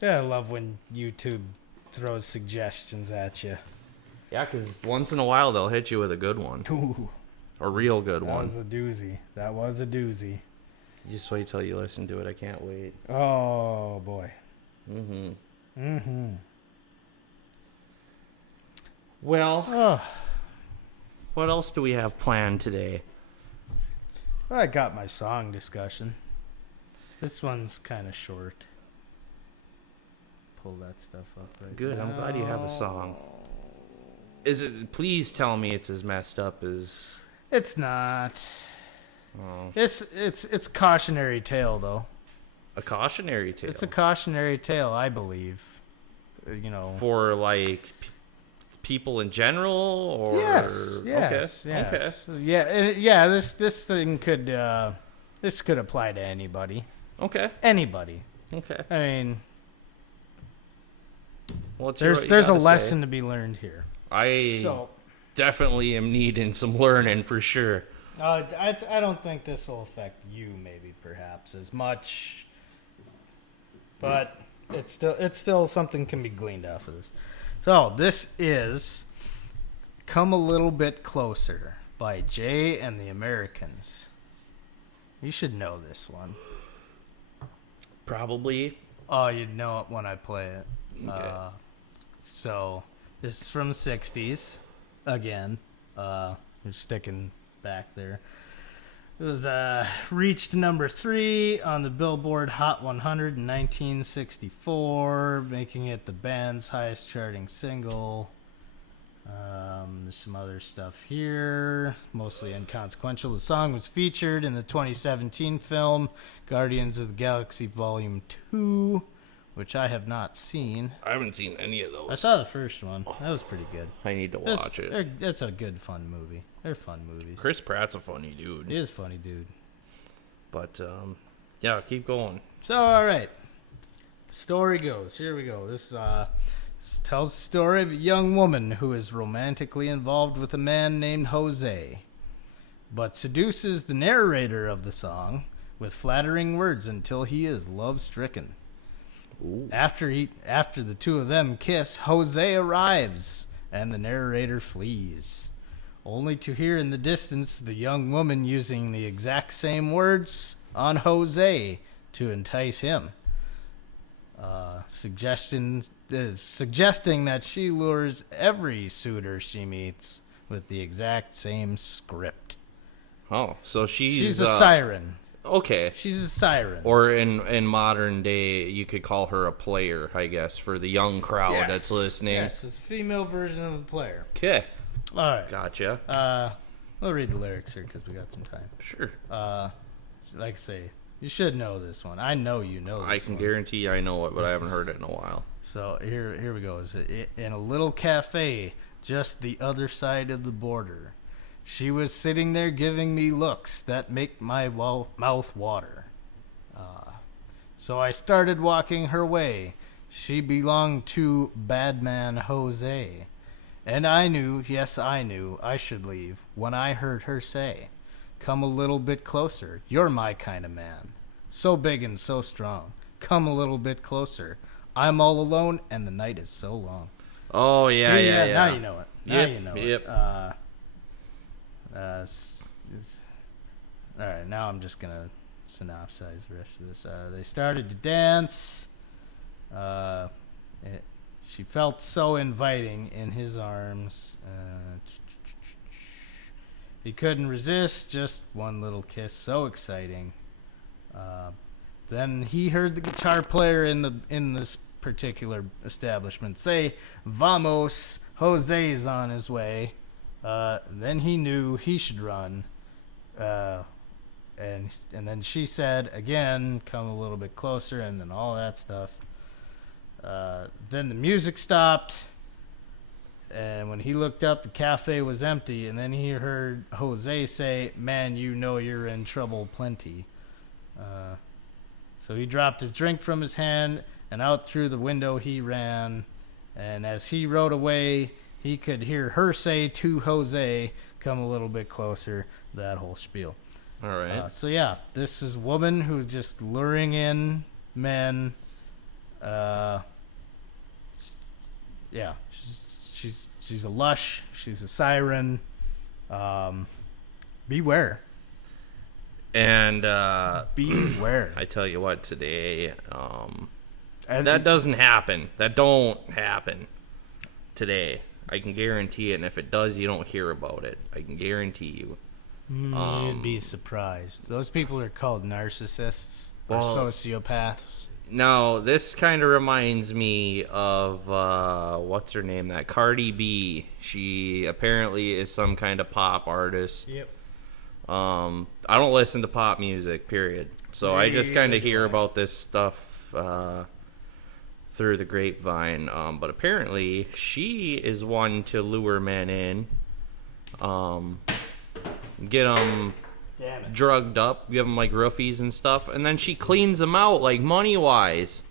yeah. I love when YouTube throws suggestions at you. Yeah, because once in a while they'll hit you with a good one. Ooh. A real good one. That was a doozy. Just wait till you listen to it. I can't wait. Oh, boy. Well, what else do we have planned today? I got my song discussion. This one's kind of short. Pull that stuff up right Good. now. I'm glad you have a song. Please tell me it's as messed up as... It's not. Oh. It's cautionary tale though. A cautionary tale. It's a cautionary tale, I believe. For like people in general, or yes. Okay. Yeah. This thing could apply to anybody. Okay. Anybody. Okay. I mean, there's a lesson to be learned here. Definitely am needing some learning for sure. I don't think this will affect you, maybe perhaps as much, but it's still something can be gleaned off of this. So this is "Come a Little Bit Closer" by Jay and the Americans. You should know this one. Probably. Oh, you'd know it when I play it. Okay. So this is from the 60s. Again, we're sticking back there. It was reached number 3 on the Billboard Hot 100 in 1964, making it the band's highest charting single. There's some other stuff here, mostly inconsequential. The song was featured in the 2017 film Guardians of the Galaxy Volume 2, which I have not seen. I haven't seen any of those. I saw the first one. That was pretty good. I need to watch it. It's a good, fun movie. They're fun movies. Chris Pratt's a funny dude. He is a funny dude. But, yeah, keep going. So, all right. The story goes. Here we go. This tells the story of a young woman who is romantically involved with a man named Jose, but seduces the narrator of the song with flattering words until he is love-stricken. Ooh. After the two of them kiss, Jose arrives, and the narrator flees, only to hear in the distance the young woman using the exact same words on Jose to entice him, suggesting that she lures every suitor she meets with the exact same script. Oh, so She's a siren. Okay. She's a siren. Or in modern day, you could call her a player, I guess, for the young crowd that's listening. Yes, it's a female version of a player. Okay. All right. Gotcha. We'll read the lyrics here because we got some time. Sure. Like I say, you should know this one. I know you know this I can one. guarantee I know it, but I haven't heard it in a while. So here we go. In a little cafe just the other side of the border, she was sitting there giving me looks that make my mouth water. So I started walking her way. She belonged to Badman Jose. And I knew, yes, I knew, I should leave when I heard her say, "Come a little bit closer, you're my kind of man. So big and so strong. Come a little bit closer. I'm all alone and the night is so long." Oh, yeah, See, yeah. Now you know it. Now Yep, you know yep. it. All right, now I'm just going to synopsize the rest of this. They started to dance. She felt so inviting in his arms. He couldn't resist, just one little kiss, so exciting. Then he heard the guitar player in this particular establishment say, "Vamos, Jose's on his way." Then he knew he should run. And then she said again, "Come a little bit closer," and then all that stuff. Then the music stopped, and when he looked up, the cafe was empty, and then he heard Jose say, "Man, you know you're in trouble plenty." So he dropped his drink from his hand, and out through the window he ran, and as he rode away, he could hear her say to Jose, "Come a little bit closer," that whole spiel. All right. So yeah, this is a woman who's just luring in men. Yeah, she's a lush. She's a siren. Beware. And Beware. I tell you what, today, And that doesn't happen. That don't happen today. I can guarantee it. And if it does, you don't hear about it. I can guarantee you. You'd be surprised. Those people are called narcissists or Well, sociopaths. Now, this kind of reminds me of, what's her name? That Cardi B. She apparently is some kind of pop artist. Yep. I don't listen to pop music, period. So I just kind of hear about this stuff through the grapevine. But apparently, she is one to lure men in, get them drugged up, give them like roofies and stuff, and then she cleans them out like money-wise.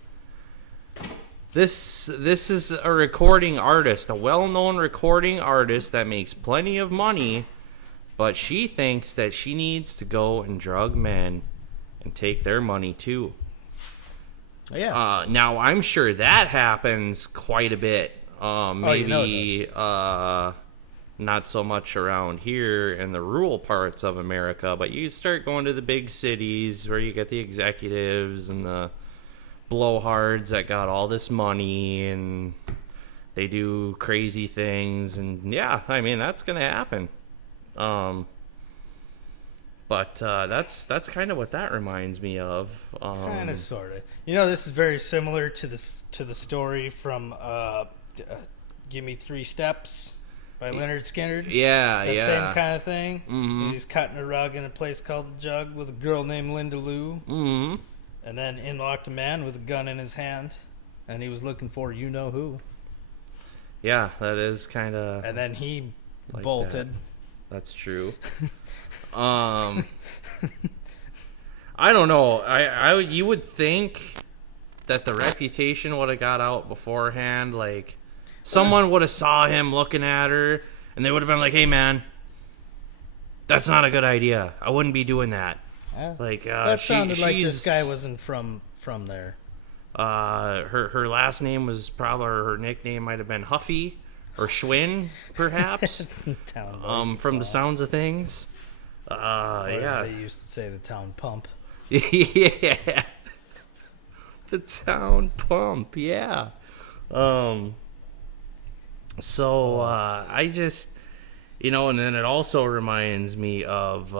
This is a recording artist, a well-known recording artist that makes plenty of money, but she thinks that she needs to go and drug men and take their money too. Yeah. Now I'm sure that happens quite a bit. Maybe not so much around here in the rural parts of America, but you start going to the big cities where you get the executives and the blowhards that got all this money and they do crazy things, and yeah, I mean that's gonna happen. But that's kind of what that reminds me of. Kind of, sort of. You know, this is very similar to the story from "Give Me 3 Steps" by Leonard Skinner. Yeah, it's that same kind of thing. Mm-hmm. He's cutting a rug in a place called the Jug with a girl named Linda Lou. Mm-hmm. And then in walked a man with a gun in his hand, and he was looking for you know who. Yeah, that is kind of. And then he like bolted. That's true. I don't know. You would think that the reputation would have got out beforehand. Like someone would have saw him looking at her, and they would have been like, "Hey, man, that's not a good idea. I wouldn't be doing that." Like that sounded like this guy wasn't from there. Her last name was probably, or her nickname might have been Huffy or Schwinn, perhaps. Town from the sounds of things. Or Yeah. as they used to say, the town pump. Yeah. The town pump, yeah. So I just, and then it also reminds me of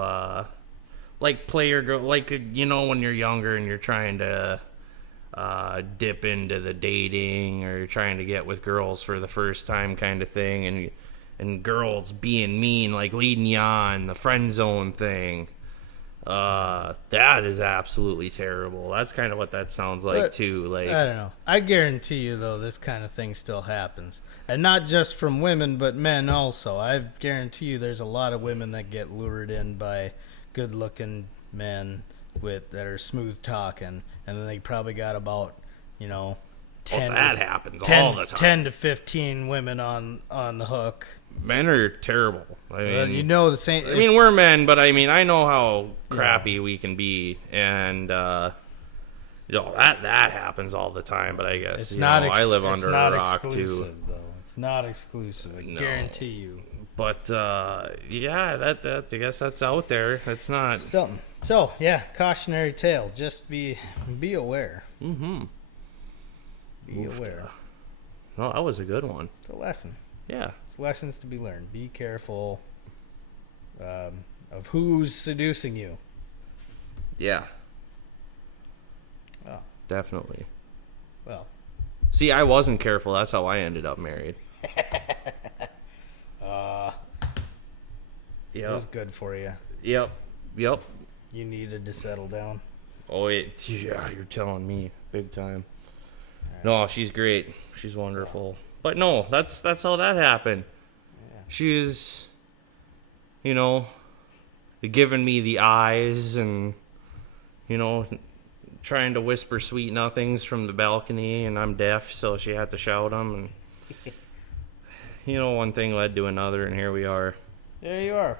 like player girl, like when you're younger and you're trying to dip into the dating or you're trying to get with girls for the first time kind of thing, and girls being mean, like leading you on, the friend zone thing. That is absolutely terrible. That's kind of what that sounds like too. Like, I don't know. I guarantee you, though, this kind of thing still happens, and not just from women, but men also. I guarantee you, there's a lot of women that get lured in by good-looking men that are smooth talking, and then they probably got about 10. That happens all the time. 10 to 15 women on the hook. Men are terrible. I mean, the same. I mean, we're men, but I mean, I know how crappy we can be, and that happens all the time. But I guess I live under a rock too. Though. It's not exclusive. I guarantee you. But that I guess that's out there. It's not something. So yeah, cautionary tale. Just be aware. Mm-hmm. Be aware. No, that was a good one. It's a lesson. Yeah. It's lessons to be learned. Be careful of who's seducing you. Yeah. Oh. Definitely. Well. See, I wasn't careful. That's how I ended up married. It was good for you. Yep. You needed to settle down. Oh, yeah, you're telling me. Big time. Right. No, she's great. She's wonderful. Yeah. But no, that's how that happened. Yeah. She was, giving me the eyes and, trying to whisper sweet nothings from the balcony, and I'm deaf, so she had to shout them. And, one thing led to another, and here we are. There you are.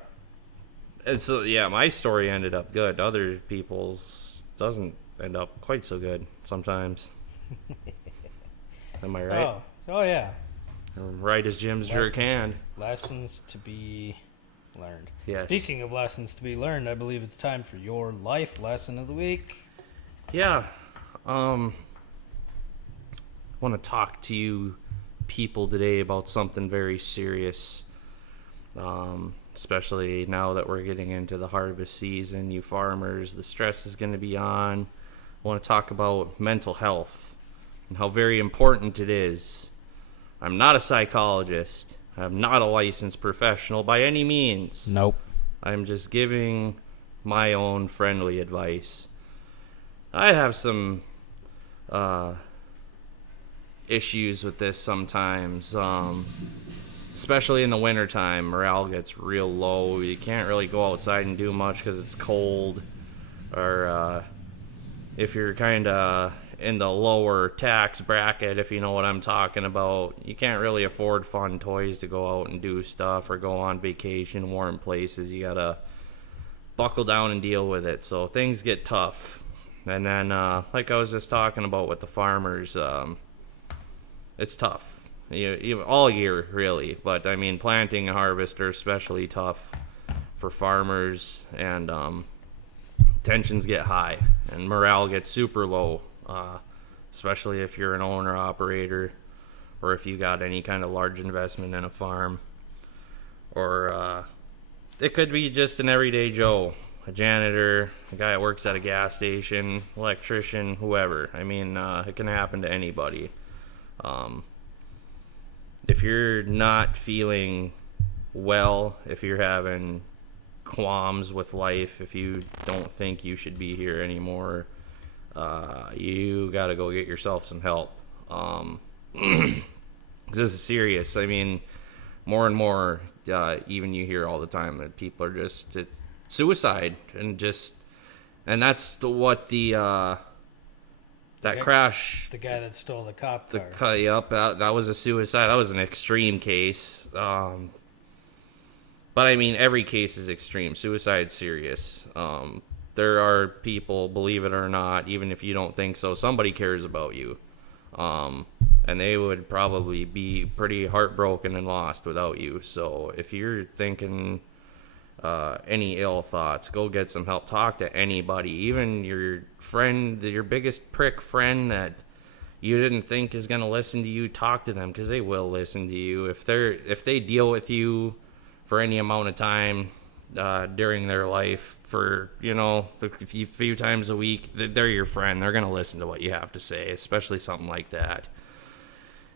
And so, yeah, my story ended up good. Other people's doesn't end up quite so good sometimes. Am I right? Oh yeah. Right as Jim sure can. Lessons to be learned. Yes. Speaking of lessons to be learned, I believe it's time for your life lesson of the week. Yeah. I want to talk to you people today about something very serious. Especially now that we're getting into the harvest season, you farmers, the stress is going to be on. I want to talk about mental health and how very important it is. I'm not a psychologist. I'm not a licensed professional by any means. Nope. I'm just giving my own friendly advice. I have some issues with this sometimes, especially in the wintertime. Morale gets real low. You can't really go outside and do much because it's cold. Or if you're kind of in the lower tax bracket, if you know what I'm talking about, you can't really afford fun toys to go out and do stuff or go on vacation, warm places. You gotta buckle down and deal with it. So things get tough. And then, like I was just talking about with the farmers, it's tough. All year, really. But, I mean, planting and harvest are especially tough for farmers. And tensions get high. And morale gets super low. Especially if you're an owner-operator or if you got any kind of large investment in a farm. Or it could be just an everyday Joe, a janitor, a guy that works at a gas station, electrician, whoever. I mean, it can happen to anybody. If you're not feeling well, if you're having qualms with life, if you don't think you should be here anymore, you got to go get yourself some help. This is serious. I mean, more and more, even you hear all the time that people are it's suicide, and that's what crash. The guy that stole the cop car. That was a suicide. That was an extreme case. But I mean, every case is extreme. Suicide's serious. There are people, believe it or not, even if you don't think so, somebody cares about you. And they would probably be pretty heartbroken and lost without you. So if you're thinking any ill thoughts, go get some help. Talk to anybody, even your friend, your biggest prick friend that you didn't think is going to listen to you. Talk to them, because they will listen to you. If they deal with you for any amount of time during their life, for a few times a week, they're your friend. They're going to listen to what you have to say, especially something like that.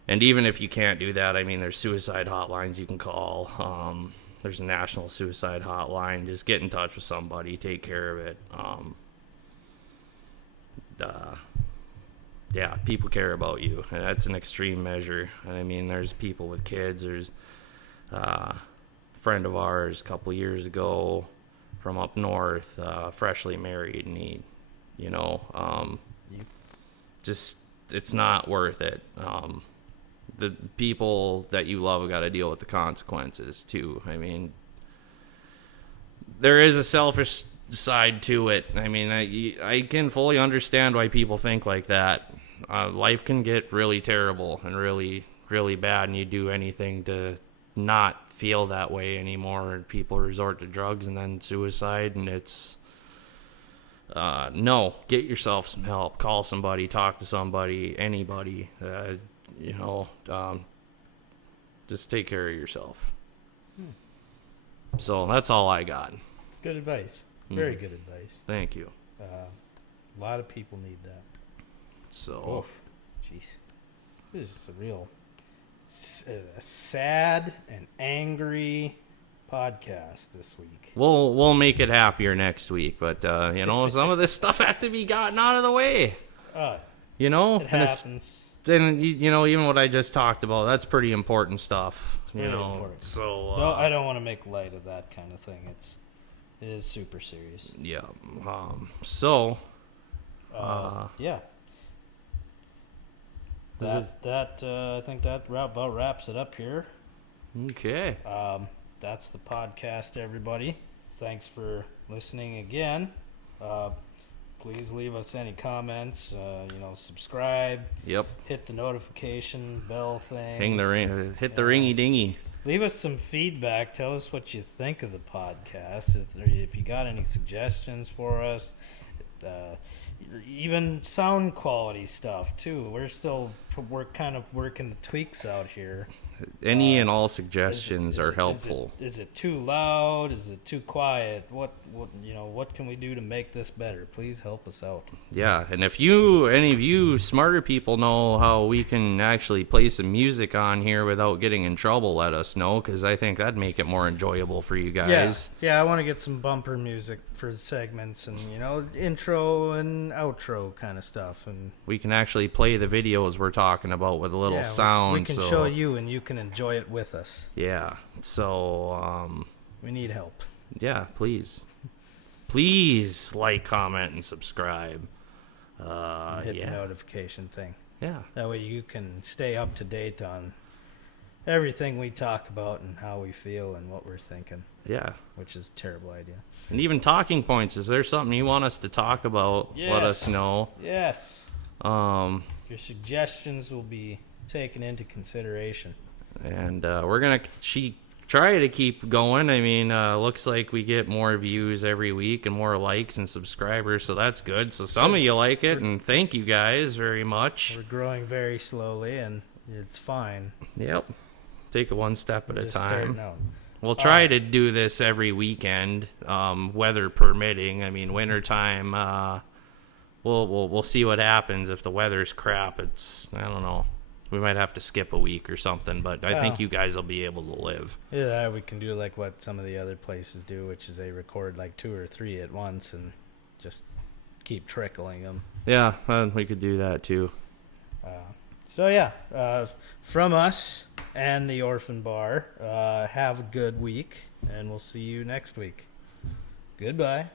And even if you can't do that, I mean, there's suicide hotlines you can call. There's a national suicide hotline. Just get in touch with somebody. Take care of it. Yeah, people care about you, and that's an extreme measure. I mean, there's people with kids. There's a friend of ours a couple years ago from up north, freshly married, and he, just, it's not worth it. The people that you love got to deal with the consequences too. I mean, there is a selfish side to it. I mean, I can fully understand why people think like that. Life can get really terrible and really, really bad, and you do anything to not feel that way anymore. And people resort to drugs and then suicide, and it's no, get yourself some help. Call somebody, talk to somebody, anybody. Just take care of yourself. So that's all I got. Good advice. Very good advice. Thank you. A lot of people need that. So, jeez, this is a real sad and angry podcast this week. We'll make it happier next week, but some of this stuff had to be gotten out of the way. It happens. Then even what I just talked about, that's pretty important stuff. Important. So no, I don't want to make light of that kind of thing. It is super serious. Yeah. Yeah. I think that about wraps it up here. Okay. That's the podcast, everybody. Thanks for listening again. Please leave us any comments. Subscribe. Yep. Hit the notification bell thing. Hit the ringy dingy. Leave us some feedback. Tell us what you think of the podcast. If you got any suggestions for us, even sound quality stuff too. We're kind of working the tweaks out here. Any and all suggestions are helpful. Is it too loud? Is it too quiet? What can we do to make this better? Please help us out. Yeah, and if any of you smarter people know how we can actually play some music on here without getting in trouble, let us know, because I think that'd make it more enjoyable for you guys. Yeah, I want to get some bumper music for segments and intro and outro kind of stuff, and we can actually play the videos we're talking about with a little sound. We can show you, and you can enjoy it with us. Yeah. So we need help. Yeah, please like, comment, and subscribe. Hit the notification thing. Yeah. That way you can stay up to date on everything we talk about and how we feel and what we're thinking. Yeah. Which is a terrible idea. And even talking points. Is there something you want us to talk about? Yes. Let us know. Yes. Your suggestions will be taken into consideration. And we're going to try to keep going. I mean, looks like we get more views every week and more likes and subscribers, so that's good. So some of you like it, and thank you guys very much. We're growing very slowly, and it's fine. Yep. Take it one step at a time. We'll try to do this every weekend, weather permitting. I mean, wintertime, we'll see what happens. If the weather's crap, I don't know. We might have to skip a week or something, but I think you guys will be able to live. Yeah, we can do like what some of the other places do, which is they record like 2 or 3 at once and just keep trickling them. Yeah, we could do that too. From us and the Orphan Bar, have a good week, and we'll see you next week. Goodbye.